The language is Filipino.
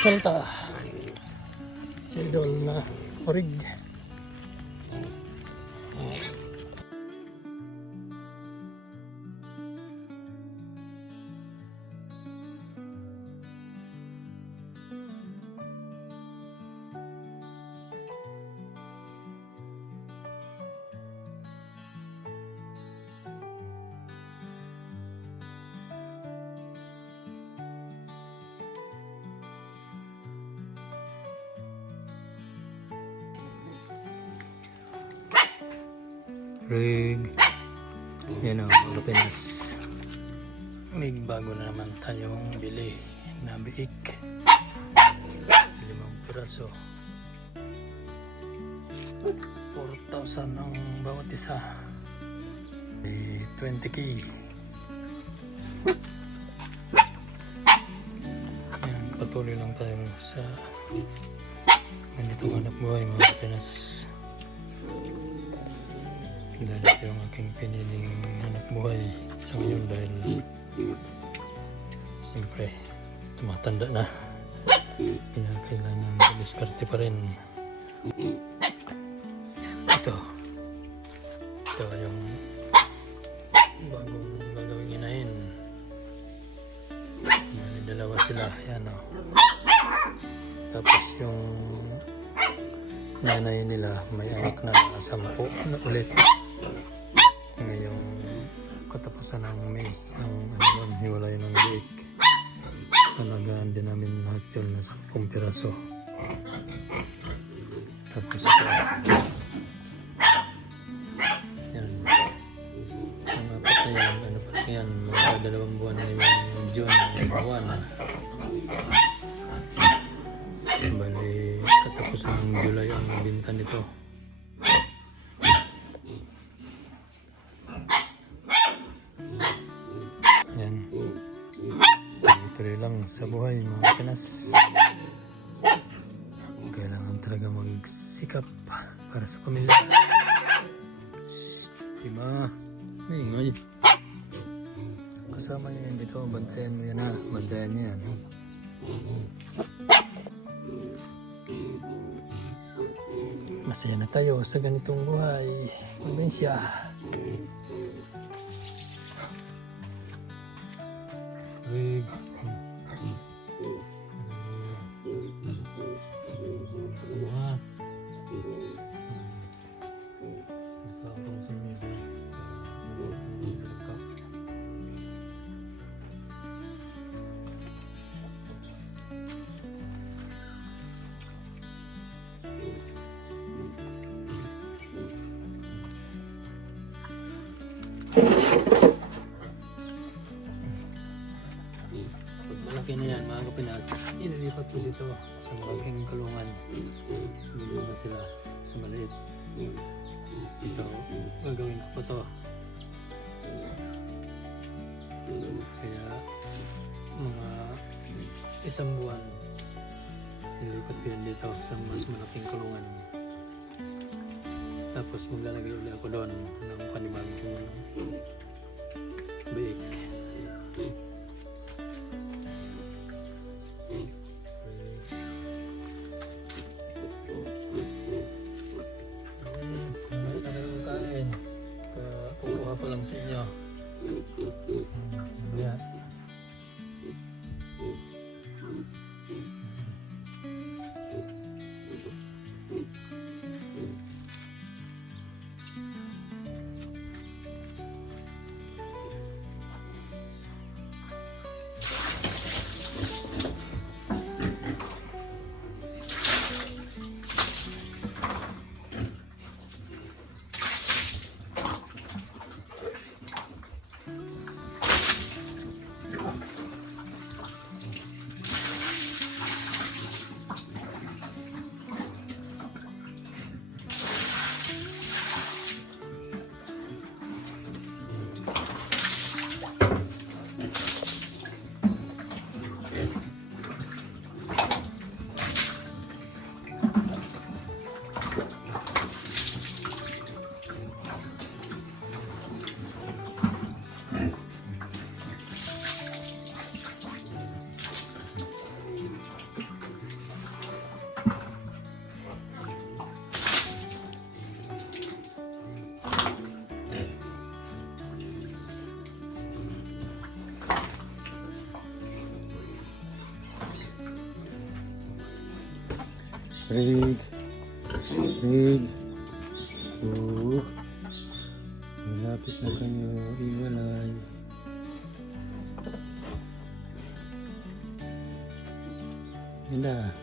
Salta si idol na orig. Rig. Yan o, Pilipinas. May bago na naman tayong bili na biik. 5 piraso. 4,000 ang bawat isa. 20k. Yan, patuloy lang tayo sa ganitong hanap buhay mga Pilipinas. Dahil ito yung aking piniling hanap buhay sa ngayon dahil siyempre tumatanda na, kaya kailangan diskarte pa rin. Ito yung bagong gagawing inahin. Dalawa sila, yan o. Tapos yung nanay nila may anak na 10 na ulit. Ngayong katapusan ng May, ang hiwalay ng biik. Alagaan din namin lahat yun na 10 piraso. Tapos yan, ang apat na yan, ano pa yan, mga 2 buwan ngayong June, buwan na. Bali, katapusan ng July ang binta nito. Yan, tuloy lang sa buhay mga Pinas. Kailangan talaga magsikap para sa pamilya. Diba? Ingay. Kasama niya yan dito, bantayan mo yan ha. Bantayan niya yan. Masaya na tayo sa ganitong buhay. Probinsya. Rig. Pag malaki na yan mga Kapinas, ililipat ko dito sa malaking kulungan. Hindi na sila sa maliit. Ito, gagawin ko pa to. Kaya mga 1 buwan ililipat ko yan dito sa mas malaking kulungan. Tapos maglalagay ulit ako doon ng panibagong biik. Kukuha pa lang sa inyo. Yan. Rig. Rig. Oh. Malapit na kayo iwalay. Yun na.